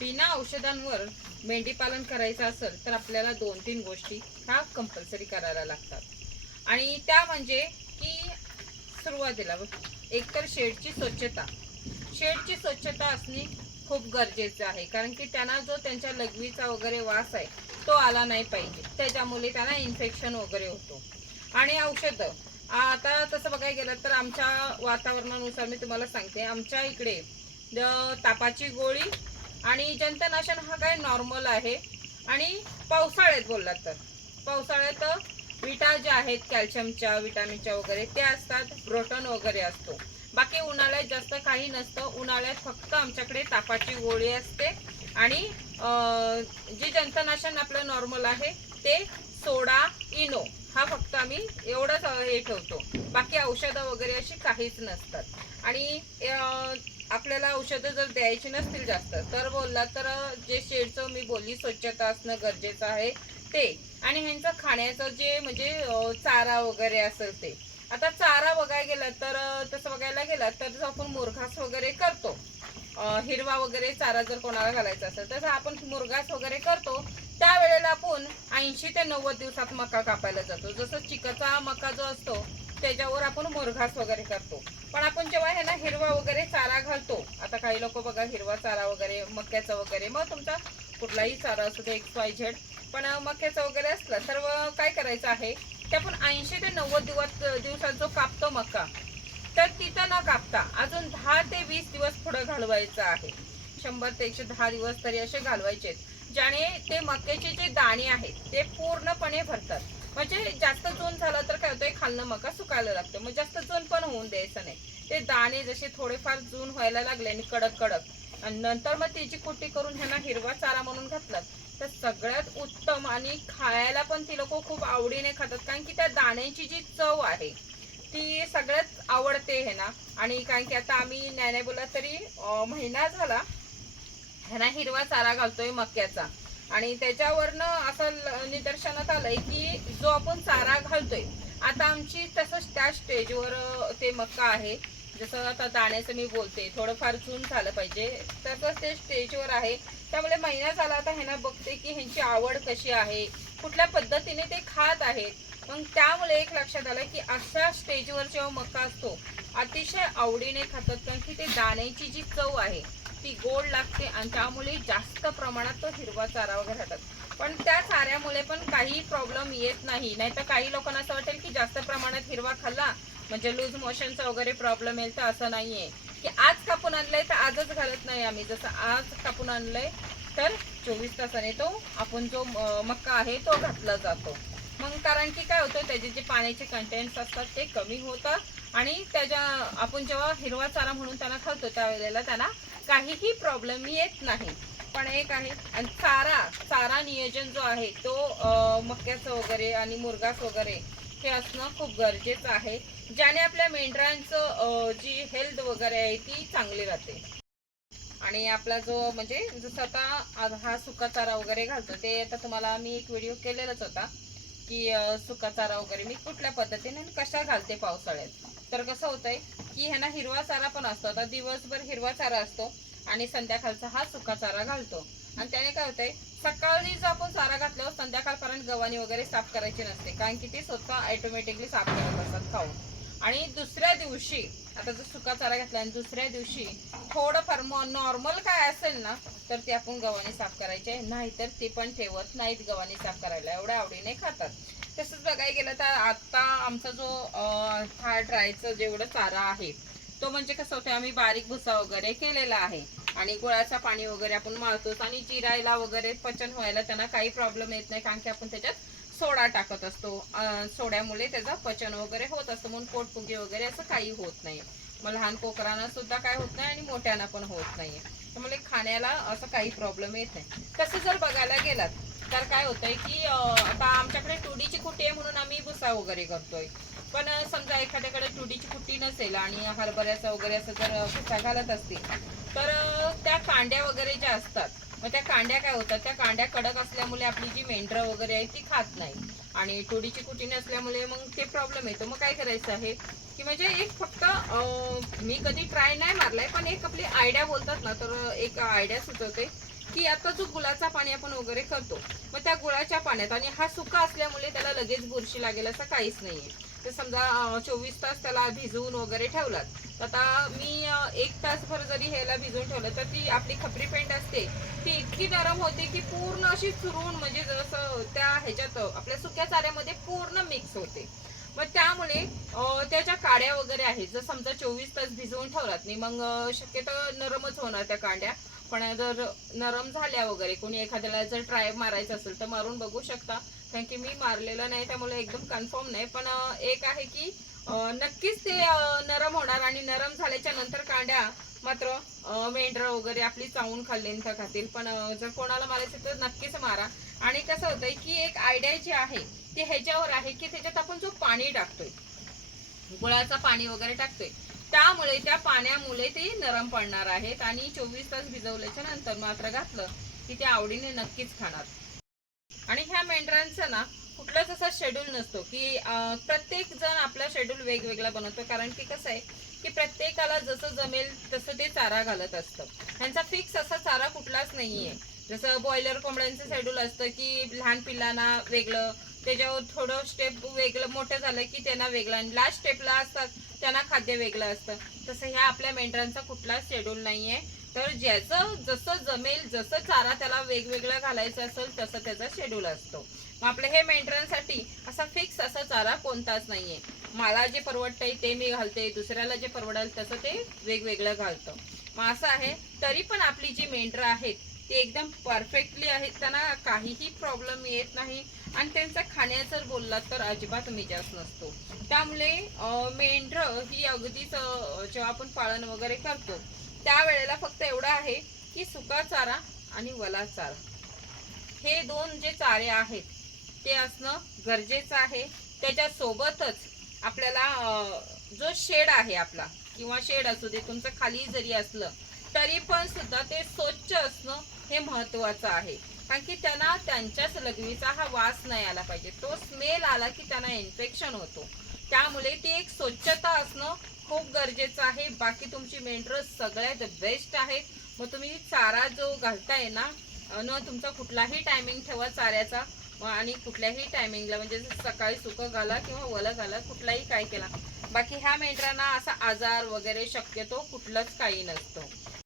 बिना औषधांवर मेंढी पालन करायचं असेल तर आपल्याला दोन तीन गोष्टी ह्या कंपल्सरी करायला लागतात. आणि त्या म्हणजे की सुरुवातीला एक तर शेडची स्वच्छता. शेडची स्वच्छता असणे खूप गरजेचं आहे कारण की त्यांना जो त्यांच्या लघवीचा वगैरे वास आहे तो आला नाही पाहिजे. त्याच्यामुळे त्यांना इन्फेक्शन वगैरे होतो. आणि औषधं. आता तसं बघायला गेलं तर आमच्या वातावरणानुसार मी तुम्हाला सांगते आमच्या इकडे तापाची गोळी आणि जंतनाशन हा काय नॉर्मल आहे. आणि पावसाळ्यात बोललात तर. पावसाळ्यात विटा ज्या आहेत कॅल्शियमच्या विटामिनच्या वगैरे त्या असतात प्रोटॉन वगैरे असतो. बाकी उन्हाळ्यात जास्त काही नसतं. उन्हाळ्यात फक्त आमच्याकडे तापाची गोळी असते. आणि जे जंतनाशन आपलं नॉर्मल आहे ते सोडा इनो. हा फक्त आम्ही एवढंच हे ठेवतो. बाकी औषधं वगैरे अशी काहीच नसतात. आणि आपल्याला औषधं जर द्यायची नसतील जास्त तर बोलला तर जे शेडचं मी बोलली स्वच्छता असणं गरजेचं आहे ते. आणि ह्यांचं खाण्याचं जे म्हणजे चारा वगैरे असेल ते. आता चारा बघायला गेला तर तसं बघायला गेला तर जो आपण मुरघास वगैरे करतो हिरवा वगैरे चारा जर कोणाला घालायचा असेल तसं आपण मुरघास वगैरे करतो. त्यावेळेला आपण ऐंशी ते नव्वद दिवसात मका कापायला जातो. जसं चिकचा मका जो असतो त्याच्यावर आपण मुरघास वगैरे करतो. पण आपण जेव्हा हे ना हिरवा वगैरे चारा घालतो आता काही लोक बघा हिरवा चारा वगैरे मक्याचा वगैरे मग तुमचा कुठलाही चारा असू दे एक्स वाय झेड पण मक्याचा मक्याचं वगैरे असलं तर काय करायचं आहे ते आपण ऐंशी ते नव्वद दिवस दिवसात जो कापतो मका तर तिथं न कापता अजून दहा ते वीस दिवस पुढं घालवायचं आहे. शंभर ते एकशे दहा दिवस तरी असे घालवायचे ज्याने ते मक्याचे जे दाणे आहेत ते पूर्णपणे भरतात. म्हणजे जास्त जून झालं तर काय होतं खालनं मका सुकायला लागतं. मग जास्त जून पण होऊन द्यायचं नाही. ते दाणे जसे थोडेफार जून व्हायला लागले आणि कडक कडक आणि नंतर मग त्याची कुट्टी करून ह्यांना हिरवा चारा म्हणून घातलात तर सगळ्यात उत्तम आणि खायला पण ती लोक खूप आवडीने खातात. कारण की त्या दाण्याची जी चव आहे ती सगळ्यात आवडते हे ना आणि कारण की आता आम्ही न्याने बोला तरी महिना झाला ह्यांना हिरवा चारा घालतोय मक्याचा. आणि त्याच्यावरनं असं ल- निदर्शनात आलंय की जो आपण चारा घालतोय आता आमची तसंच त्या स्टेजवर ते मक्का आहे. जसं आता दाण्याचं मी बोलते थोडंफार चून झालं पाहिजे. तसंच ते स्टेजवर आहे. त्यामुळे महिना झाला आता ह्यांना बघते की ह्यांची आवड कशी आहे कुठल्या पद्धतीने ते खात आहेत. मग त्यामुळे एक लक्षात आलं की अशा स्टेजवर जेव्हा मका असतो अतिशय आवडीने खातात कारण की ते दाण्याची जी चव आहे ती गोड लागते आणि त्यामुळे जास्त प्रमाणात तो हिरवा चारा वगैरे राहतात. पण त्या चाऱ्यामुळे पण काही प्रॉब्लेम येत नाही. नाहीतर काही लोकांना असं वाटेल की जास्त प्रमाणात हिरवा खाल्ला म्हणजे लूज मोशनचा वगैरे प्रॉब्लेम येईल तर असं नाहीये. की आज कापून आणलंय तर आजच घालत नाही आम्ही. जसं आज कापून आणलंय तर चोवीस तासाने तो आपण जो मक्का आहे तो घातला जातो. मग कारण की काय होतं त्याचे जे पाण्याचे कंटेंट्स असतात ते कमी होतात आणि त्याच्या आपण जेव्हा हिरवा चारा म्हणून त्यांना खातो त्यावेळेला त्यांना काहीही प्रॉब्लेम येत नाही. पण एक आहे आणि चारा चारा नियोजन जो आहे तो मक्याचं वगैरे आणि मुरगास वगैरे हे असणं खूप गरजेचं आहे ज्याने आपल्या मेंढरांचं जी हेल्थ वगैरे आहे ती चांगली राहते. आणि आपला जो म्हणजे जसं आता हा सुका चारा वगैरे घालतो ते आता तुम्हाला मी एक व्हिडिओ केलेलाच होता. की सुका चारा वगैरे मी कुठल्या पद्धतीने आणि कशा घालते पावसाळ्यात. तर कसं होतंय की ह्यांना हिरवा चारा पण असतो. आता दिवसभर हिरवा चारा असतो आणि संध्याकाळचा हा सुका चारा घालतो. आणि त्याने काय होतंय सकाळी जर आपण चारा घातल्यावर संध्याकाळपर्यंत गव्हाणी वगैरे साफ करायची नसते. कारण की ते स्वतः ऑटोमॅटिकली साफ करत असतात खाऊन. आणि दुसऱ्या दिवशी आता जर सुका चारा घातला आणि दुसऱ्या दिवशी थोडंफार नॉर्मल काय असेल ना तर ते आपण गव्हाणी साफ करायचे. नाहीतर ते पण ठेवत नाहीत गव्हाणी साफ करायला. एवढ्या आवडीने खातात. तसंच बघायला गेलं तर आता आमचा जो हार हा ड्रायचं जेवढं चारा आहे तो म्हणजे कसं होतं आम्ही बारीक भुसा वगैरे केलेला आहे. आणि गुळाचा पाणी वगैरे आपण मारतोच आणि जिरायला वगैरे पचन व्हायला त्यांना काही प्रॉब्लेम येत नाही. कारण की आपण त्याच्यात सोडा टाकत असतो. सोड्यामुळे त्याचं पचन वगैरे होत असतं. म्हणून पोटफुगी वगैरे असं काही होत नाही. मग लहान कोकरांना सुद्धा काय होत नाही आणि मोठ्यांना पण होत नाही. त्यामुळे खाण्याला असं काही प्रॉब्लेम येत नाही. तसं जर बघायला गेलात तर काय होतंय की आता आमच्याकडे टुडीची कुटी आहे म्हणून आम्ही भुसा वगैरे करतोय. पण समजा एखाद्याकडे टुडीची कुट्टी नसेल आणि हरभऱ्याचा वगैरे असं जर भुसा घालत असतील तर त्या कांड्या वगैरे ज्या असतात मग त्या कांड्या काय होतात? त्या कांड्या कडक असल्यामुळे आपली जी मेंढरं वगैरे आहे ती खात नाही. आणि टोडीची कुटी नसल्यामुळे मग ते प्रॉब्लेम येतो. मग काय करायचं आहे? की म्हणजे एक फक्त मी कधी ट्राय नाही मारलाय पण एक आपली आयडिया बोलतात ना तर एक आयडिया सुचवते. की आता जो गुळाचा पाणी आपण वगैरे करतो मग त्या गुळाच्या पाण्यात आणि हा सुका असल्यामुळे त्याला लगेच बुरशी लागेल असं काहीच नाहीये. तर समजा चोवीस तास त्याला भिजवून वगैरे ठेवलात तर आता मी एक तासभर जरी ह्याला भिजवून ठेवलं तर ती आपली खपरी पेंट असते ती इतकी नरम होते की पूर्ण अशी चुरून म्हणजे जसं त्या ह्याच्यात आपल्या सुक्या चाऱ्यामध्ये पूर्ण मिक्स होते. मग त्यामुळे त्याच्या काड्या वगैरे आहेत जर समजा चोवीस तास भिजवून ठेवलात नाही मग शक्यतो नरमच होणार त्या कांड्या पण जर नरम झाल्या वगैरे कोणी एखाद्याला जर ट्राय मारायचं असेल तर मारून बघू शकता. कारण की मी मारलेलं नाही त्यामुळे एकदम कन्फर्म नाही. पण एक आहे की नक्कीच ते नरम होणार आणि नरम झाल्याच्यानंतर कांड्या मात्र मेंढर वगैरे आपली चावून खाल्ली तर खातील पण जर कोणाला मारायचं तर नक्कीच मारा. आणि कसं होतंय की एक आयडिया जी आहे ती ह्याच्यावर आहे की त्याच्यात आपण जो पाणी टाकतोय गुळाचं पाणी वगैरे टाकतोय त्यामुळे त्या पाण्यामुळे ते नरम पडणार आहेत आणि चोवीस तास भिजवल्याच्या नंतर मात्र घातलं की ते आवडीने नक्कीच खाणार. आणि ह्या मेंढरांचं ना कुठलाच असा शेड्यूल नसतो की प्रत्येक जण आपला शेड्यूल वेगवेगळा बनवतो. कारण की कसं आहे की प्रत्येकाला जसं जमेल तसं ते चारा घालत असतं. ह्यांचा फिक्स असा चारा कुठलाच नाहीये. जसं बॉयलर कोंबड्यांचं शेड्यूल असतं की लहान पिल्लांना वेगळं. त्याच्यावर थोडं स्टेप वेगळं मोठं झालं की त्यांना वेगळं. आणि लास्ट स्टेपला असतात त्यांना खाद्य वेगळं असतं. तसं ह्या आपल्या मेंढरांचा कुठलाच शेड्यूल नाही आहे तर ज्याचं जसं जमेल जसं चारा त्याला वेगवेगळं घालायचं असेल तसं त्याचा शेड्यूल असतो. मग आपल्या हे मेंढरांसाठी असा फिक्स असा चारा कोणताच नाहीये. मला जे परवडतंय ते मी घालते दुसऱ्याला जे परवडेल तसं ते वेगवेगळं घालतं. मग असं आहे तरी पण आपली जी मेंढरं आहेत ते एकदम परफेक्टली आहेत. त्यांना काहीही प्रॉब्लेम येत नाही. आणि त्यांचा खाण्या जर बोललात तर अजिबात मिजाज नसतो. त्यामुळे मेंढ्र ही अगदीच जेव्हा आपण पाळण वगैरे करतो त्यावेळेला फक्त एवढं आहे की सुका चारा आणि वला चारा. हे दोन जे चारे आहेत ते असणं गरजेचं आहे. त्याच्यासोबतच आपल्याला जो शेड आहे आपला किंवा शेड असू दे तुमचं खाली जरी असलं तरी पण सुद्धा ते स्वच्छ असणं हे महत्त्वाचं आहे. कारण की त्यांना त्यांच्याच लघवीचा हा वास नाही आला पाहिजे. तो स्मेल आला की त्यांना इन्फेक्शन होतो. त्यामुळे ती एक स्वच्छता असणं खूप गरजेचं आहे. बाकी तुमची मेंढरं सगळ्यात बेस्ट आहेत. मग तुम्ही चारा जो घालताय ना न तुमचा कुठलाही टायमिंग ठेवा चाऱ्याचा. आणि कुठल्याही टायमिंगला म्हणजे सकाळी सुकं घाला किंवा वलं घाला कुठलाही काय केला. बाकी ह्या मेंढरांना असा आजार वगैरे शक्यतो कुठलंच काही नसतं.